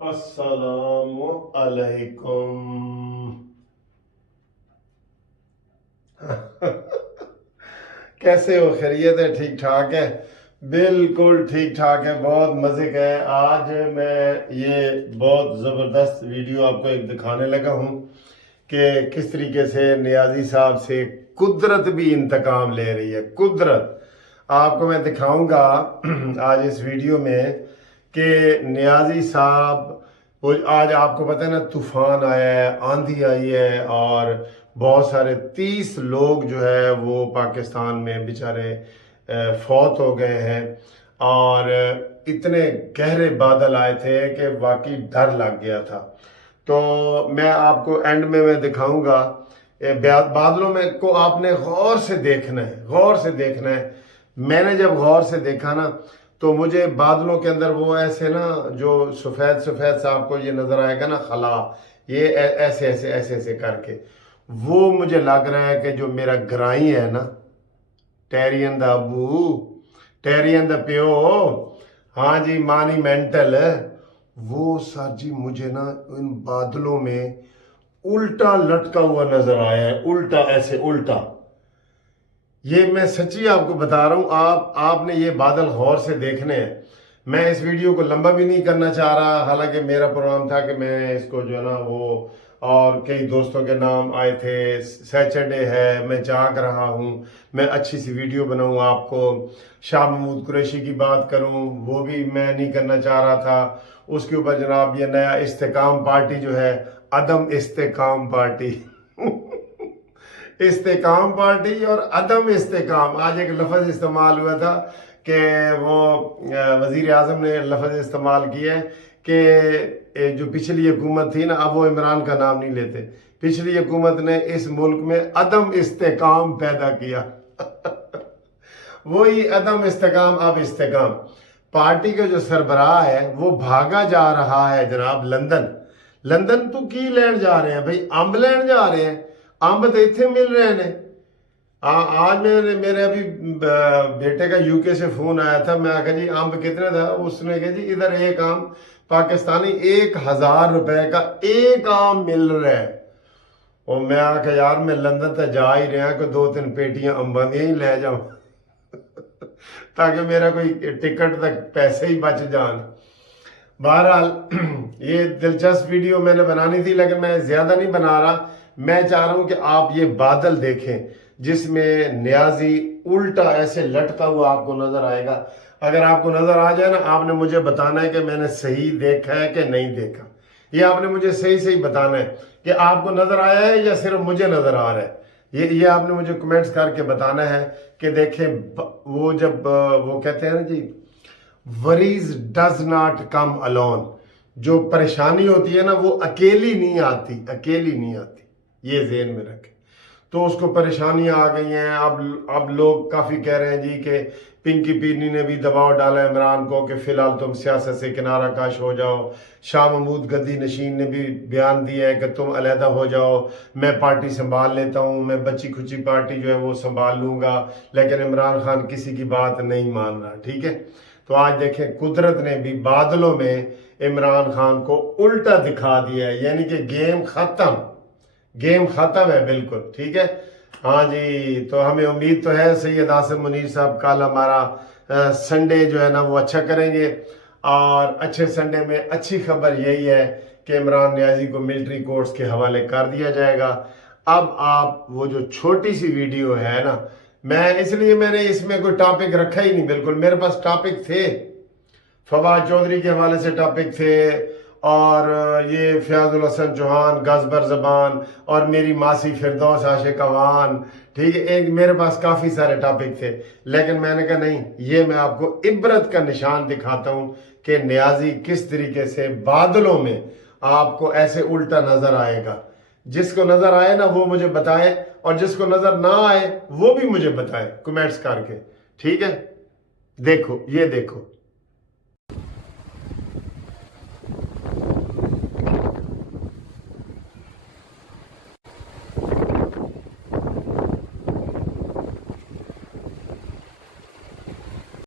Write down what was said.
अस्सलामु अलैकुम। कैसे हो? खैरियत है? ठीक ठाक है? बिल्कुल ठीक ठाक है, बहुत मज़े का है। आज मैं ये बहुत ज़बरदस्त वीडियो आपको एक दिखाने लगा हूँ कि किस तरीके से नियाज़ी साहब से कुदरत भी इंतकाम ले रही है। कुदरत आपको मैं दिखाऊंगा आज इस वीडियो में कि नियाज़ी साहब, वो आज आपको पता है ना, तूफ़ान आया है, आंधी आई है और बहुत सारे 30 लोग जो है वो पाकिस्तान में बेचारे फौत हो गए हैं। और इतने गहरे बादल आए थे कि वाकई डर लग गया था। तो मैं आपको एंड में मैं दिखाऊंगा। बादलों में को आपने गौर से देखना है, गौर से देखना है। मैंने जब गौर से देखा ना तो मुझे बादलों के अंदर वो ऐसे ना, जो सफ़ेद सफ़ेद सा आपको ये नज़र आएगा ना, खला, ये ऐसे ऐसे ऐसे ऐसे करके, वो मुझे लग रहा है कि जो मेरा ग्राई है ना, टैरियन दा अबू, टैरियन दा प्यो, हाँ जी, मानी मेंटल, वो सर जी मुझे ना इन बादलों में उल्टा लटका हुआ नजर आया है। उल्टा, ऐसे उल्टा। ये मैं सच्ची आपको बता रहा हूँ। आपने ये बादल गौर से देखने हैं। मैं इस वीडियो को लंबा भी नहीं करना चाह रहा, हालांकि मेरा प्रोग्राम था कि मैं इसको जो है ना वो, और कई दोस्तों के नाम आए थे, सैटरडे है, मैं जाग रहा हूँ, मैं अच्छी सी वीडियो बनाऊँ आपको, शाह महमूद कुरैशी की बात करूँ, वो भी मैं नहीं करना चाह रहा था। उसके ऊपर जनाब ये नया इस्तेकाम पार्टी जो है, अदम इस्तेकाम पार्टी इस्तेकाम पार्टी और अदम इस्तेकाम, आज एक लफ्ज़ इस्तेमाल हुआ था कि वो वज़ीर आज़म ने लफ्ज़ इस्तेमाल किया है कि जो पिछली हुकूमत थी ना, अब वो इमरान का नाम नहीं लेते, पिछली हुकूमत ने इस मुल्क में अदम इस्तेकाम पैदा किया वही अदम इस्तेकाम अब इस्तेकाम। पार्टी का जो सरबराह है वो भागा जा रहा है जनाब लंदन। लंदन तो की लैन जा रहे हैं भाई, अंब लैन जा रहे हैं। अंब तो इतने मिल रहे हैं। आज मेरे अभी बेटे का यूके से फोन आया था। मैं आखा जी अंब कितने था? उसने कहा जी इधर एक आम पाकिस्तानी 1000 रुपए का एक आम मिल रहा है। और मैं आखा यार मैं लंदन तक जा ही रहा कि 2-3 पेटियां अंबा दी ही ले जाऊं ताकि मेरा कोई टिकट तक पैसे ही बच जान। बहरहाल ये दिलचस्प वीडियो मैंने बनानी थी, लेकिन मैं ज्यादा नहीं बना रहा। मैं चाह रहा हूं कि आप ये बादल देखें जिसमें नियाजी उल्टा ऐसे लटका हुआ आपको नजर आएगा। अगर आपको नजर आ जाए ना, आपने मुझे बताना है कि मैंने सही देखा है कि नहीं देखा। ये आपने मुझे सही सही बताना है कि आपको नजर आया है या सिर्फ मुझे नजर आ रहा है। ये आपने मुझे कमेंट्स करके बताना है कि देखें, वो जब वो कहते हैं ना जी, worries does not come alone, जो परेशानी होती है ना वो अकेली नहीं आती, अकेली नहीं आती, ये ज़हन में रखें। तो उसको परेशानियां आ गई हैं। अब लोग काफ़ी कह रहे हैं जी कि पिंकी पीनी ने भी दबाव डाला है इमरान को कि फ़िलहाल तुम सियासत से किनारा काश हो जाओ। शाह महमूद गद्दी नशीन ने भी बयान दिया है कि तुम अलहदा हो जाओ, मैं पार्टी संभाल लेता हूँ, मैं बच्ची खुची पार्टी जो है वो संभाल लूँगा। लेकिन इमरान खान किसी की बात नहीं मान रहा, ठीक है। तो आज देखें, कुदरत ने भी बादलों में इमरान खान को उल्टा दिखा दिया है, यानी कि गेम ख़त्म, गेम खत्म है बिल्कुल, ठीक है। हाँ जी, तो हमें उम्मीद तो है सैयद आसिम मुनीर साहब कल हमारा संडे जो है ना वो अच्छा करेंगे। और अच्छे संडे में अच्छी खबर यही है कि इमरान नियाजी को मिलिट्री कोर्ट्स के हवाले कर दिया जाएगा। अब आप वो जो छोटी सी वीडियो है ना, मैंने इसमें कोई टॉपिक रखा ही नहीं, बिल्कुल मेरे पास टॉपिक थे, फवाद चौधरी के हवाले से टॉपिक थे, और ये फयाजुल हसन चौहान गजबर जबान, और मेरी मासी फिरदौस आशिक अवान, ठीक है। एक मेरे पास काफ़ी सारे टॉपिक थे, लेकिन मैंने कहा नहीं, ये मैं आपको इबरत का निशान दिखाता हूँ कि नियाजी किस तरीके से बादलों में आपको ऐसे उल्टा नजर आएगा। जिसको नजर आए ना वो मुझे बताए, और जिसको नजर ना आए वो भी मुझे बताए कमेंट्स करके, ठीक है। देखो, ये देखो।